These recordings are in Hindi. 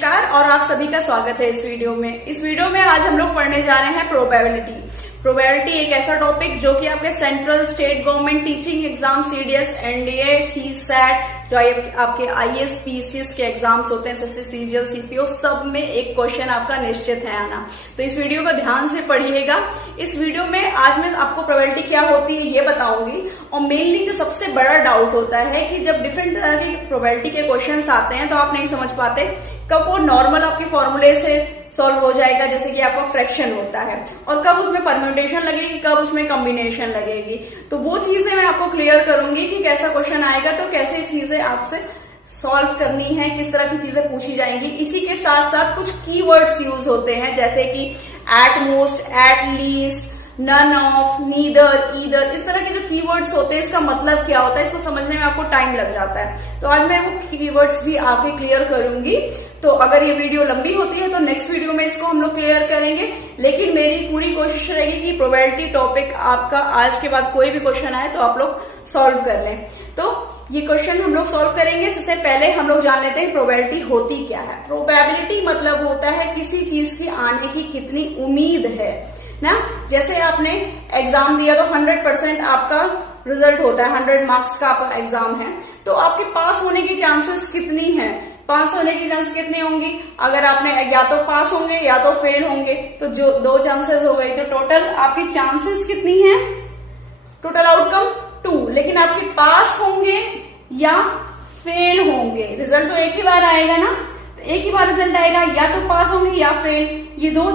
नमस्कार और आप सभी का स्वागत है इस वीडियो में। इस वीडियो में आज हम लोग पढ़ने जा रहे हैं प्रोबेबिलिटी। प्रोबेबिलिटी एक ऐसा टॉपिक जो कि आपके central state government teaching exam CDS, NDA, CSAT, जो आपके आईएएस, पीसीएस के एग्जाम्स होते हैं, एसएससी, सीजीएल, सीपीओ, सब में एक क्वेश्चन आपका निश्चित है आना। तो इस वीडियो को ध्यान से पढ़िएगा। इस वीडियो में आज मैं आपको प्रोबेबिलिटी क्या होती है ये बताऊंगी, और मेनली जो सबसे बड़ा डाउट होता है कि जब डिफरेंट तरह की प्रोबेबिलिटी के क्वेश्चंस आते हैं तो आप नहीं समझ पाते कब वो नॉर्मल आपके फॉर्मूले से सॉल्व हो जाएगा, जैसे कि आपका फ्रैक्शन होता है, और कब उसमें परम्यूटेशन लगेगी, कब उसमें कॉम्बिनेशन लगेगी। तो वो चीजें मैं आपको क्लियर करूंगी कि कैसा क्वेश्चन आएगा, तो कैसे चीजें आपसे सॉल्व करनी है, किस तरह की चीजें पूछी जाएंगी। इसी के साथ साथ कुछ कीवर्ड्स यूज होते हैं, जैसे कि at most, at least, none of, neither, either, इस तरह के जो कीवर्ड्स होते हैं इसका मतलब क्या होता है, इसको समझने में आपको टाइम लग जाता है। तो आज मैं वो कीवर्ड्स भी आपके क्लियर करूंगी। तो अगर ये वीडियो लंबी होती है तो नेक्स्ट वीडियो में इसको हम लोग क्लियर करेंगे, लेकिन मेरी पूरी कोशिश रहेगी कि प्रोबेबिलिटी टॉपिक आपका आज के बाद कोई भी क्वेश्चन आए तो आप लोग सॉल्व कर लें। तो ये क्वेश्चन हम लोग सॉल्व करेंगे। इससे पहले हम लोग जान लेते हैं प्रोबेबिलिटी होती क्या है। प्रोबेबिलिटी मतलब होता है किसी चीज की आने की कितनी उम्मीद है ना। जैसे आपने एग्जाम दिया तो 100% आपका रिजल्ट होता है, 100 मार्क्स का आपका एग्जाम है, तो आपके पास होने की चांसेस कितनी है, पास होने की चांस कितनी होंगी। अगर आपने या तो पास होंगे या तो फेल होंगे, तो जो दो चांसेस हो गई, तो टोटल आपकी चांसेस कितनी है, टोटल आउटकम 2। लेकिन आपके पास होंगे या फेल होंगे, रिजल्ट तो एक ही बार आएगा ना, तो एक ही बार रिजल्ट आएगा, या तो पास होंगे या फेल, ये दो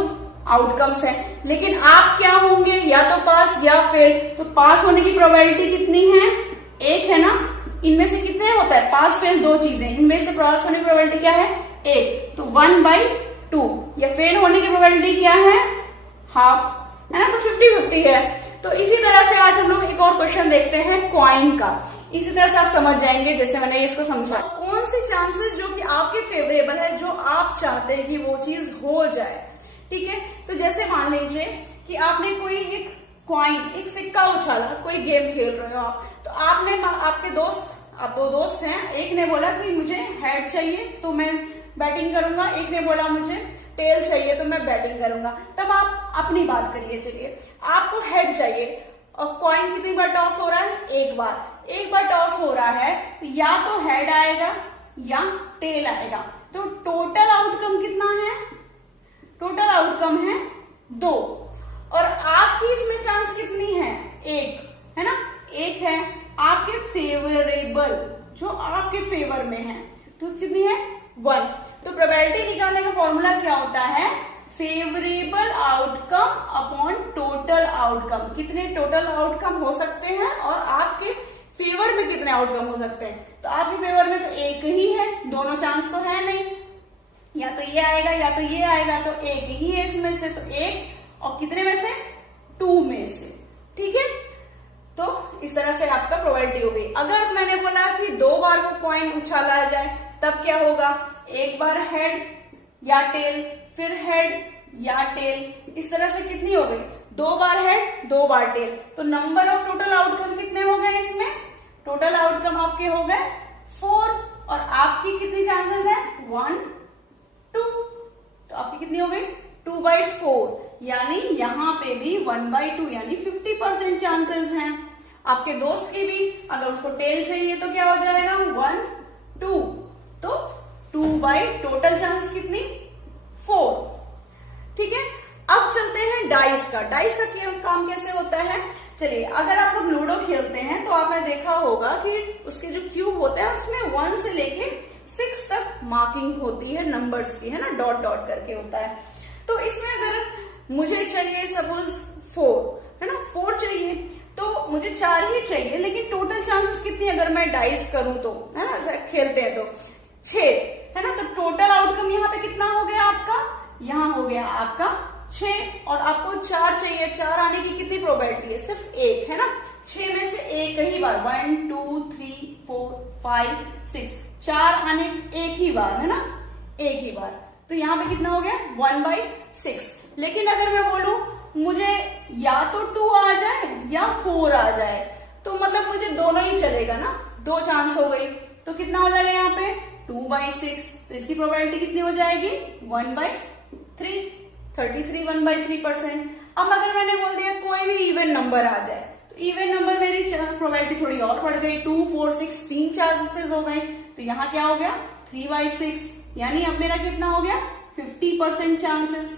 आउटकम्स है। लेकिन आप क्या होंगे, या तो पास या फेल। तो पास होने की प्रोबेबिलिटी कितनी है, एक है ना। इनमें से कितने होता है, पास फेल दो चीजें, इनमें से पास होने की प्रोबेबिलिटी क्या है, एक, तो 1/2। या फेल होने की प्रोबेबिलिटी क्या है, हाफ, है ना, तो 50-50 है। तो इसी तरह से आज हम लोग एक और क्वेश्चन देखते हैं कॉइन का। इसी तरह से आप समझ जाएंगे जैसे मैंने इसको समझा। कौन सी चांसेस जो कि आपके फेवरेबल है, जो आप चाहते हैं कि वो चीज हो जाए, ठीक है। तो जैसे मान लीजिए कि आपने कोई एक कॉइन, एक सिक्का उछाला, कोई गेम खेल रहे हो आप, तो आपने, आपके दोस्त, आप दो दोस्त हैं, एक ने बोला कि मुझे हेड चाहिए तो मैं बैटिंग करूंगा, एक ने बोला मुझे टेल चाहिए तो मैं बैटिंग करूंगा। तब आप अपनी बात करिए, चलिए आपको हेड चाहिए और कॉइन कितनी बार टॉस हो रहा है, एक बार टॉस हो रहा है, तो या तो हेड आएगा या टेल आएगा। तो टोटल आउटकम कितना है, टोटल आउटकम है 2, और आपकी इसमें चांस कितनी है, एक, है ना, एक है आपके फेवरेबल, जो आपके फेवर में है, तो कितनी है 1। तो प्रोबेबिलिटी निकालने का फॉर्मूला क्या होता है, favourable outcome upon total outcome. कितने टोटल आउटकम हो सकते हैं और आपके फेवर में कितने आउटकम हो सकते हैं। तो आपके फेवर में तो एक ही है, दोनों चांस तो है नहीं, या तो ये आएगा या तो ये आएगा, तो एक ही है इसमें से, तो एक, और कितने में से, 2 में से, ठीक है। तो इस तरह से आपका प्रोबेबिलिटी हो गई। अगर मैंने बोला कि 2 बार वो कॉइन उछाला जाए, तब क्या होगा, एक बार हेड या टेल, फिर हेड या टेल, इस तरह से कितनी हो गई, 2 बार हेड 2 बार टेल। तो नंबर ऑफ टोटल आउटकम कितने हो गए इसमें, टोटल आउटकम आपके हो गए 4, और आपकी कितनी चांसेस है, 1, 2, तो आपकी कितनी हो गई 2/4, यानी यहां पे भी 1/2, यानी 50% चांसेस हैं। आपके दोस्त की भी, अगर उसको टेल चाहिए तो क्या हो जाएगा, 1, 2, तो 2 टोटल चांस कितनी, 4, ठीक है। अब चलते हैं डाइस का। डाइस का काम कैसे होता है, चलिए अगर आप लोग लूडो खेलते हैं तो आपने देखा होगा कि उसके जो क्यूब होता है उसमें 1 से लेके 6 तक मार्किंग होती है नंबर्स की, है ना, डॉट डॉट करके होता है। तो इसमें अगर मुझे चाहिए सपोज 4, है ना, 4 चाहिए, तो मुझे 4 ही चाहिए, लेकिन टोटल चांसेस कितनी, अगर मैं डाइस करूं तो, है ना, खेलते हैं तो 6, है ना, तो टोटल आउटकम यहाँ पे कितना हो गया आपका, यहाँ हो गया आपका 6, और आपको 4 चाहिए, 4 आने की कितनी प्रोबेबिलिटी है, सिर्फ एक, है ना, 6 में से एक ही बार, 1, 2, 3, 4, 5, 6, 4 आने एक ही बार, है ना, एक ही बार। तो यहाँ पे कितना हो गया, 1/6। लेकिन अगर मैं बोलूं मुझे या तो 2 आ जाए या 4 आ जाए, तो मतलब मुझे दोनों ही चलेगा ना, 2 चांस हो गई, तो कितना हो जाएगा यहाँ पे 2/6, तो इसकी प्रोबेबिलिटी कितनी हो जाएगी 1/3, 33 1/3%। अब अगर मैंने बोल दिया कोई भी इवन नंबर आ जाए, तो इवन नंबर मेरी प्रोबेबिलिटी थोड़ी और बढ़ गई, 2 4 6, 3 चांसेस हो गए, तो यहाँ क्या हो गया 3/6, यानी अब मेरा कितना हो गया 50% चांसेस।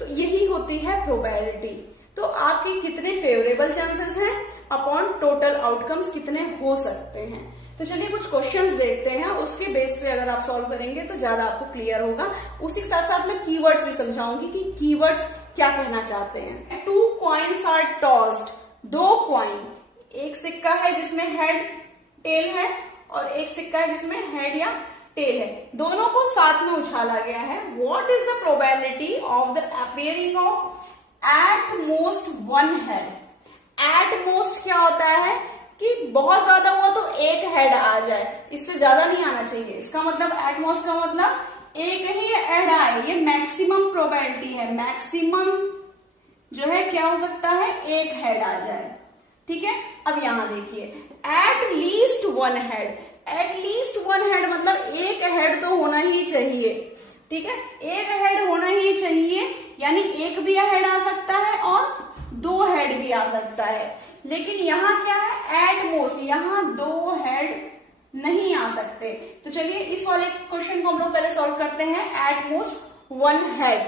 तो यही होती है प्रोबेबिलिटी। तो आपके कितने फेवरेबल चांसेस हैं अपॉन टोटल आउटकम्स कितने हो सकते हैं। तो चलिए कुछ क्वेश्चंस देखते हैं, उसके बेस पे अगर आप सॉल्व करेंगे तो ज्यादा आपको क्लियर होगा। उसी के साथ साथ मैं कीवर्ड्स भी समझाऊंगी कि कीवर्ड्स क्या कहना चाहते हैं। 2 कॉइन्स आर टॉस्ड, 2 कॉइन, एक सिक्का है जिसमें हेड टेल है और एक सिक्का है जिसमें हेड या टेल है, दोनों को साथ में उछाला गया है। What is the probability of the appearing of at most 1 head. At most क्या होता है कि बहुत ज्यादा हुआ तो एक हेड आ जाए, इससे ज्यादा नहीं आना चाहिए। इसका मतलब एट मोस्ट का मतलब एक ही हेड आए, ये मैक्सिमम प्रोबेबिलिटी है। मैक्सिमम जो है क्या हो सकता है, एक हेड आ जाए, ठीक है। अब यहां देखिए at least 1 head, at least 1 head मतलब एक हेड तो होना ही चाहिए, ठीक है, एक हेड होना ही चाहिए, यानी एक भी हेड आ सकता है और 2 हेड भी आ सकता है। लेकिन यहाँ क्या है एट मोस्ट, यहाँ 2 हेड नहीं आ सकते। तो चलिए इस वाले क्वेश्चन को हम लोग पहले सॉल्व करते हैं। एट मोस्ट 1 हेड,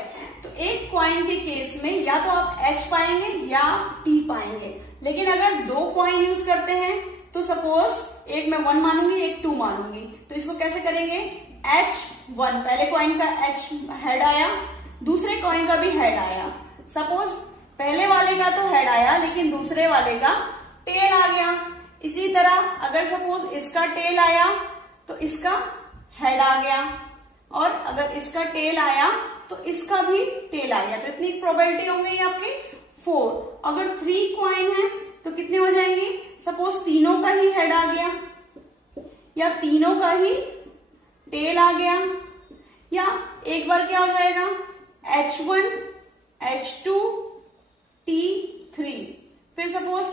तो एक कॉइन के केस में या तो आप H पाएंगे या T पाएंगे, लेकिन अगर 2 कॉइन यूज करते हैं तो सपोज एक मैं 1 मानूंगी एक 2 मानूंगी, तो इसको कैसे करेंगे H1, पहले कॉइन का H हेड आया, दूसरे कॉइन का भी हेड आया। सपोज पहले वाले का तो हेड आया लेकिन दूसरे वाले का टेल आ गया। इसी तरह अगर सपोज इसका टेल आया तो इसका हेड आ गया, और अगर इसका टेल आया तो इसका भी टेल आ गया। तो इतनी प्रोबेबिलिटी हो गई आपकी 4। अगर 3 कॉइन है तो कितने हो जाएंगे, सपोज तीनों का ही हेड आ गया या तीनों का ही टेल आ गया, या एक बार क्या हो जाएगा H1 H2 T3, फिर सपोज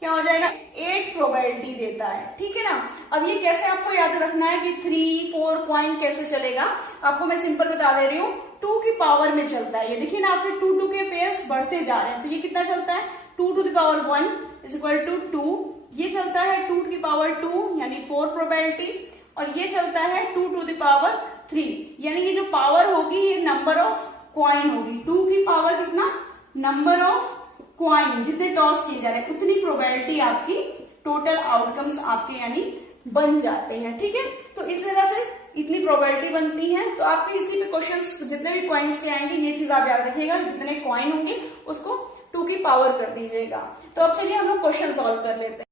क्या हो जाएगा 8 प्रोबेबिलिटी देता है, ठीक है ना। अब ये कैसे आपको याद रखना है कि 3 4 कॉइन कैसे चलेगा, आपको मैं सिंपल बता दे रही हूँ। 2 की पावर में चलता है, ये देखिए ना आपके 2 के पेयर्स बढ़ते जा रहे हैं, तो ये कितना चलता है 2 to the power 1 is equal to 2, ये चलता है 2 to the power 2 यानी 4 प्रोबेबिलिटी, और ये चलता है 2 to the power 3, यानी ये जो पावर होगी ये नंबर ऑफ कॉइन होगी। 2 की पावर कितना, नंबर ऑफ कॉइन जितने टॉस किए जा रहे हैं उतनी प्रोबेबिलिटी आपकी टोटल आउटकम्स आपके यानी बन जाते हैं, ठीक है। तो इस तरह से इतनी प्रोबेबिलिटी बनती है। तो आपके इसी पे क्वेश्चंस जितने भी कॉइन्स के आएंगे ये चीज आप याद रखिएगा, जितने कॉइन होंगे उसको 2 की पावर कर दीजिएगा। तो अब चलिए हम लोग क्वेश्चन सॉल्व कर लेते हैं।